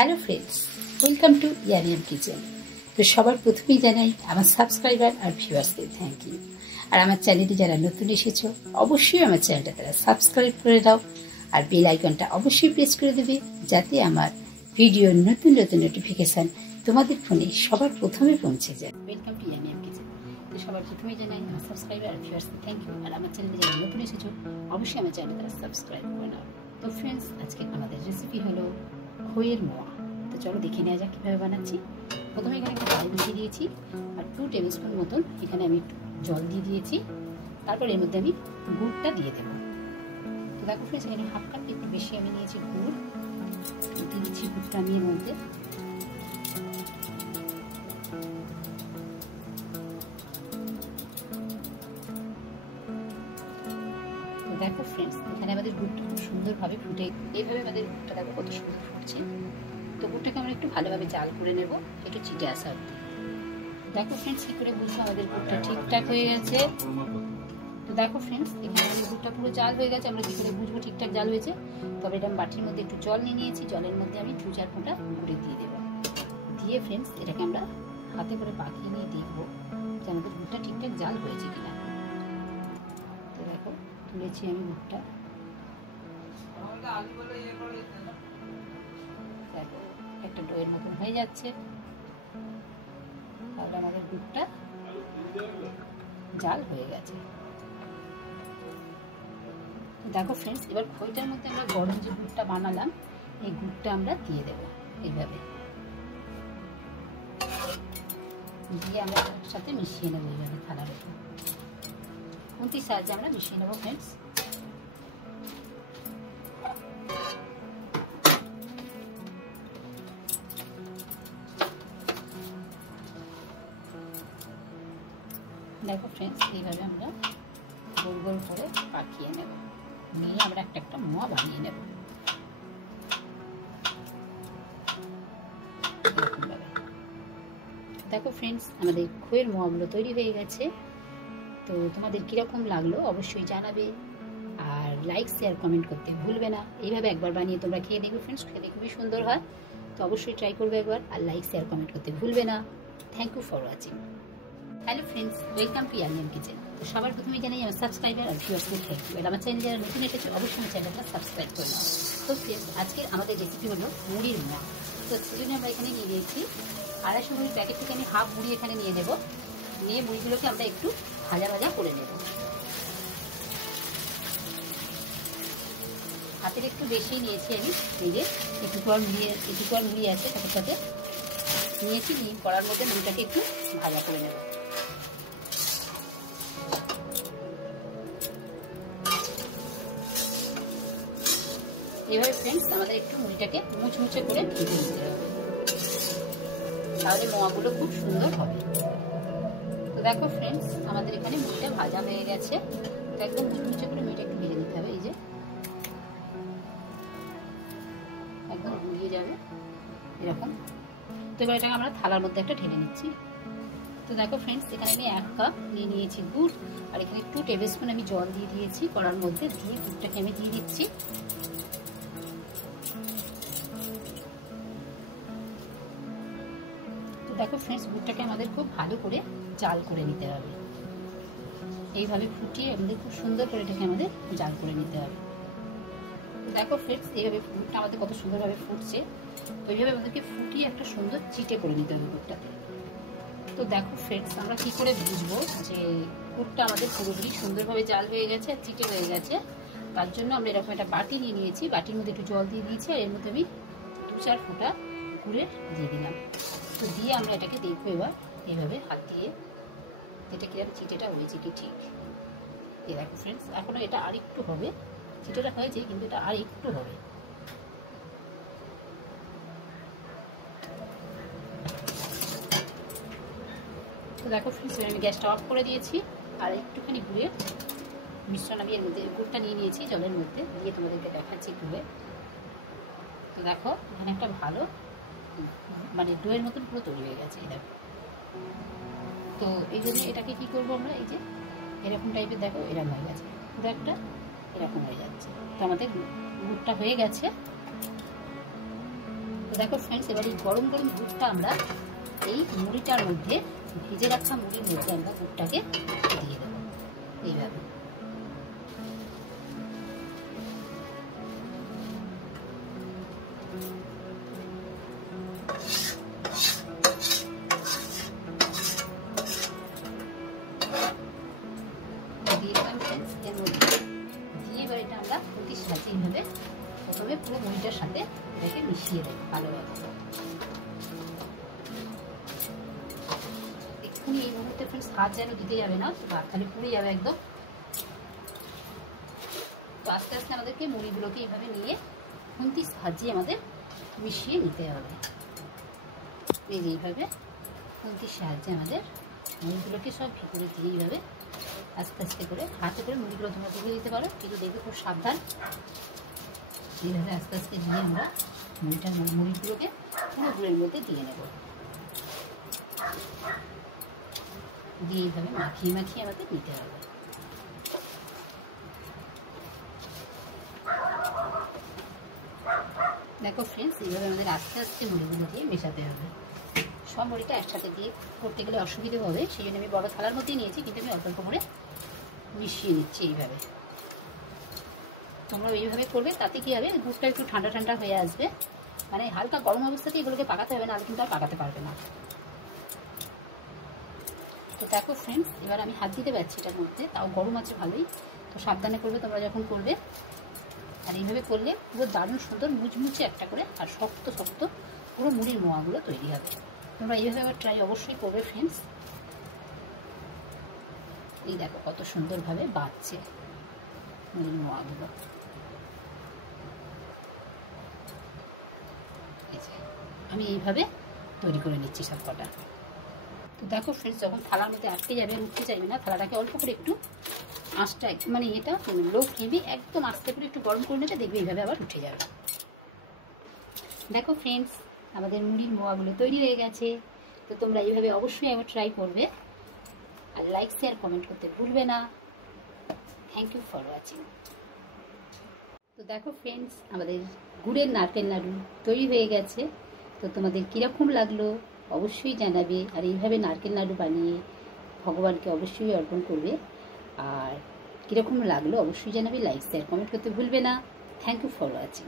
Hello friends, welcome to Yariyam kitchen. তো সবার প্রথমেই জানাই আমার সাবস্ক্রাইবার আর ভিউয়ার্সকে থ্যাংক ইউ। আর আমার চ্যানেলে যারা নতুন এসেছো অবশ্যই আমার চ্যানেলটা তারা সাবস্ক্রাইব করে দাও আর বেল আইকনটা অবশ্যই প্রেস করে দেবে, যাতে আমার ভিডিওর নতুন নতুন নোটিফিকেশান তোমাদের ফোনে সবার প্রথমে পৌঁছে যায়। Welcome to Yariyam kitchen. তো সবার প্রথমেই জানাই আমার সাবস্ক্রাইবার আর ভিউয়ার্সকে থ্যাংক ইউ। আর আমার চ্যানেলে যারা নতুন এসেছো অবশ্যই আমার চ্যানেলটা তারা সাবস্ক্রাইব করে নাও। তো ফ্রেন্ডস, আজকে আমাদের রেসিপি হলো খইয়ের মোয়া। তো চলো দেখে নেওয়া যাক কীভাবে বানাচ্ছি। প্রথমে এখানে একটা চাল মিশিয়ে দিয়েছি আর 2 টেবিল স্পুন মতন এখানে আমি একটু জল দিয়ে দিয়েছি। তারপর এর মধ্যে আমি গুড়টা দিয়ে দেবো। তো দেখো ফ্রেন্ডস, এখানে হাফ কাপ একটু বেশি আমি নিয়েছি গুড়, দিয়ে দিচ্ছি গুড়টা আমি এর মধ্যে। দেখো ফ্রেন্ডস, এখানে আমাদের গুড়টা খুব সুন্দরভাবে ফুটে, এইভাবে আমাদের গুড়টা দেখো কত সুন্দর ফুটছে। তো গুড়টাকে আমরা একটু ভালোভাবে জাল করে নেব, একটু চিটে আসা অবধি। দেখো ফ্রেন্ডস, কি করে বুঝবো আমাদের গুড়টা ঠিকঠাক হয়ে গেছে? তো দেখো ফ্রেন্ডস, এখানে আমাদের গুড়টা পুরো জাল হয়ে গেছে। আমরা কি করে বুঝবো ঠিকঠাক জাল হয়েছে? তবে এটা বাটির মধ্যে একটু জল নিয়ে নিয়েছি, জলের মধ্যে আমি 2-4 ফোঁটা গুড়ে দিয়ে দেবো। দিয়ে ফ্রেন্ডস এটাকে আমরা হাতে করে পাকিয়ে নিয়ে দেখবো যে আমাদের গুড়টা ঠিকঠাক জাল হয়েছে কিনা। তো দেখো, তুলেছি আমি গুড়টা। দেখো একটা ডোয়ের মতন হয়ে যাচ্ছে, তাহলে আমাদের গুড়টা জাল হয়ে গেছে। দেখো ফ্রেন্ডস, এবার খইটার মধ্যে আমরা গরম যে গুড়টা বানালাম এই গুড়টা আমরা দিয়ে দেবো। এইভাবে দিয়ে আমরা সাথে মিশিয়ে নেবো। এইভাবে থালার উপর খুন্তির সাহায্যে আমরা মিশিয়ে নেবো ফ্রেন্ডস। দেখো ফ্রেন্ডস, এইভাবে আমরা গোল গোল করে পাকিয়ে নেব, নিয়ে আমরা একটা একটা মোয়া বানিয়ে নেব। দেখো ফ্রেন্ডস, আমাদের খইয়ের মোয়াগুলো তৈরি হয়ে গেছে। তো তোমাদের কীরকম লাগলো অবশ্যই জানাবে, আর লাইক শেয়ার কমেন্ট করতে ভুলবে না। এইভাবে একবার বানিয়ে তোমরা খেয়ে দেখবে ফ্রেন্ডস, খেতে খুবই সুন্দর হয়। তো অবশ্যই ট্রাই করবে একবার, আর লাইক শেয়ার কমেন্ট করতে ভুলবে না। Thank you for watching. Hello friends, welcome to Yariyam kitchen. তো সবার প্রথমেই জানাই আমার সাবস্ক্রাইবার আর ভিউয়ার্সকে থ্যাংক ইউ। আর আমার চ্যানেল যারা নতুন এসেছে অবশ্যই আমার চ্যানেলটা সাবস্ক্রাইব করে নাও। তো ফ্রেন্ডস, আজকের আমাদের রেসিপি হলো মুড়ির মোয়া। তো সেজন্য আমরা এখানে নিয়ে নিয়েছি 250 মুড়ির প্যাকেট থেকে আমি হাফ মুড়ি এখানে নিয়ে নেব। নিয়ে মুড়িগুলোকে আমরা একটু ভাজা ভাজা করে নেব। হাতের একটু বেশি নিয়েছি আমি, এই যে এটুকু আর মুড়ি আছে সাথে সাথে নিয়েছি। নিয়ে কড়ার মধ্যে মুড়িটাকে একটু ভাজা করে নেব। এভাবে ফ্রেন্ডস আমাদের একটু মুড়িটাকে মুচমুচে করে ভেজে নিতে হবে, তাহলে মোয়াগুলো খুব সুন্দর হবে। তো দেখো ফ্রেন্ডস, আমাদের এখানে মুড়িটা ভাজা হয়ে গেছে। তো একদম মুচমুচে করে মুড়িটা একটু ভেজে নিতে হবে। এই যে একদম গুলিয়ে যাবে এরকম। তো এবার এটাকে আমরা থালার মধ্যে একটা ঢেলে নিচ্ছি। তো দেখো ফ্রেন্ডস, এখানে আমি 1 কাপ নিয়ে নিয়েছি গুড়, আর এখানে 2 টেবিল স্পুন আমি জল দিয়ে দিয়েছি কড়ার মধ্যে। দিয়ে গুড়টাকে আমি দিয়ে দিচ্ছি। তো দেখো ফ্রেন্ডস, গুড়টাকে আমাদের খুব ভালো করে জাল করে নিতে হবে। এইভাবে ফুটিয়ে আমাদের খুব সুন্দর করে এটাকে আমাদের জাল করে নিতে হবে। দেখো ফ্রেন্ডস, এইভাবে গুড়টা আমাদের কত সুন্দরভাবে ফুটছে। তো এইভাবে আমাদেরকে ফুটিয়ে একটা সুন্দর চিটে করে নিতে হবে গুড়টাতে। তো দেখো ফ্রেন্ডস, আমরা কি করে বুঝবো যে গুড়টা আমাদের পুরোপুরি সুন্দরভাবে জাল হয়ে গেছে আর চিটে হয়ে গেছে? তার জন্য আমরা এরকম একটা বাটি নিয়ে নিয়েছি, বাটির মধ্যে একটু জল দিয়ে দিয়েছি, আর এর মধ্যে আমি 2-4 ফোঁটা গুড়ের দিয়ে দিলাম। তো দিয়ে আমরা এটাকে দেখবো এবার এইভাবে হাত দিয়ে এটা কিরকম চিটেটা হয়েছে কি ঠিক। এই দেখো ফ্রেন্ডস, এখনো এটা আর একটু হবে, চিটেটা হয়েছে কিন্তু এটা আর একটু হবে। তো দেখো ফ্রেন্ডস, আমি গ্যাসটা অফ করে দিয়েছি, আর একটুখানি গুড়ের মিশ্রণ আমি এর মধ্যে গুড়টা নিয়ে নিয়েছি জলের মধ্যে, দিয়ে তোমাদেরকে দেখাচ্ছি গুড়ে। তো দেখো এখানে একটা ভালো মানে ডোয়ের মতন পুরো তৈরি হয়ে গেছে। এই দেখো, তো এই জন্য এটাকে কি করবো আমরা, এই যে এরকম টাইপের দেখো এরকম হয়ে গেছে, পুরো একটা এরকম হয়ে যাচ্ছে। তো আমাদের গুড়টা হয়ে গেছে। তো দেখো ফ্রেন্ডস, এবার এই গরম গরম দুধটা আমরা এই মুড়িটার মধ্যে, ভেজে রাখা মুড়ির মধ্যে আমরা দুধটাকে দিয়ে দেবো এইভাবে। দিয়ে দিলাম ফ্রেন্ডস এর মধ্যে, দিয়ে এবার এটা আমরা খুন্তির সাহায্যে এইভাবে প্রথমে পুরো মুড়িটার সাথে এটাকে মিশিয়ে দেবো ভালোভাবে। এক্ষুনি এই মুহূর্তে ফ্রেন্ডস হাত যেন দিতে যাবে না, ভাত খালি পুড়ে যাবে একদম। তো আস্তে আস্তে আমাদেরকে মুড়িগুলোকে এইভাবে নিয়ে খুন্তির সাহায্যে আমাদের মিশিয়ে নিতে হবে। এই যে এইভাবে খুন্তির সাহায্যে আমাদের মুড়িগুলোকে সব ভিতরে দিয়ে এইভাবে আস্তে আস্তে করে হাতে করে মুড়িগুলো তোমরা তুলে দিতে পারো, কিন্তু দেখবে খুব সাবধান। এইভাবে আস্তে আস্তে দিয়ে আমরা মুড়িগুলোকে পুরো গুঁড়ের মধ্যে দিয়ে নেব। দিয়ে এইভাবে মাখিয়ে মাখিয়ে আমাদের নিতে হবে। দেখো ফ্রেন্ডস, এইভাবে আমাদের আস্তে আস্তে মুড়িগুলো দিয়ে মেশাতে হবে। সব মুড়িটা একসাথে দিয়ে করতে গেলে অসুবিধে হবে, সেই জন্য আমি বড় থালার মধ্যেই নিয়েছি, কিন্তু আমি অল্প অল্প করে মিশিয়ে নিচ্ছি এইভাবে। তোমরা এইভাবে করবে, তাতে কি হবে, দুধটা একটু ঠান্ডা ঠান্ডা হয়ে আসবে। মানে হালকা গরম অবস্থাতে এগুলোকে পাকাতে হবে, না কিন্তু আর পাকাতে পারবে না। তো দেখো ফ্রেন্ডস, এবার আমি হাত দিতে পারছি এটার মধ্যে, তাও গরম আছে ভালোই। তো সাবধানে করবে তোমরা যখন করবে। আর এইভাবে করলে পুরো দারুণ সুন্দর মুচমুচে একটা করে আর শক্ত শক্ত পুরো মুড়ির মোয়াগুলো তৈরি হবে। তোমরা এইভাবে আবার ট্রাই অবশ্যই করবে ফ্রেন্ডস। এই দেখো কত সুন্দরভাবে বাঁচছে মুড়ির মোয়াগুলো। আমি এইভাবে তৈরি করে নিচ্ছি সব কটা। তো দেখো ফ্রেন্ডস, যখন থালার মধ্যে আটকে যাবে, উঠতে চাইবে না, থালাটাকে অল্প করে একটু আঁচটা মানে এটা লো ফ্লেমে একদম আস্তে করে একটু গরম করে নিতে, দেখবে এইভাবে আবার উঠে যাবে। দেখো ফ্রেন্ডস, আমাদের মুড়ির মোয়াগুলো তৈরি হয়ে গেছে। তো তোমরা এইভাবে অবশ্যই আবার ট্রাই করবে, আর লাইক শেয়ার কমেন্ট করতে ভুলবে না। Thank you for watching. তো দেখো ফ্রেন্ডস, আমাদের গুড়ের নারকেল নাড়ু তৈরি হয়ে গেছে। তো তোমাদের কীরকম লাগলো অবশ্যই জানাবে, আর এইভাবে নারকেল নাড়ু বানিয়ে ভগবানকে অবশ্যই অর্পণ করবে। আর কীরকম লাগলো অবশ্যই জানাবে, লাইক শেয়ার কমেন্ট করতে ভুলবে না। Thank you for watching.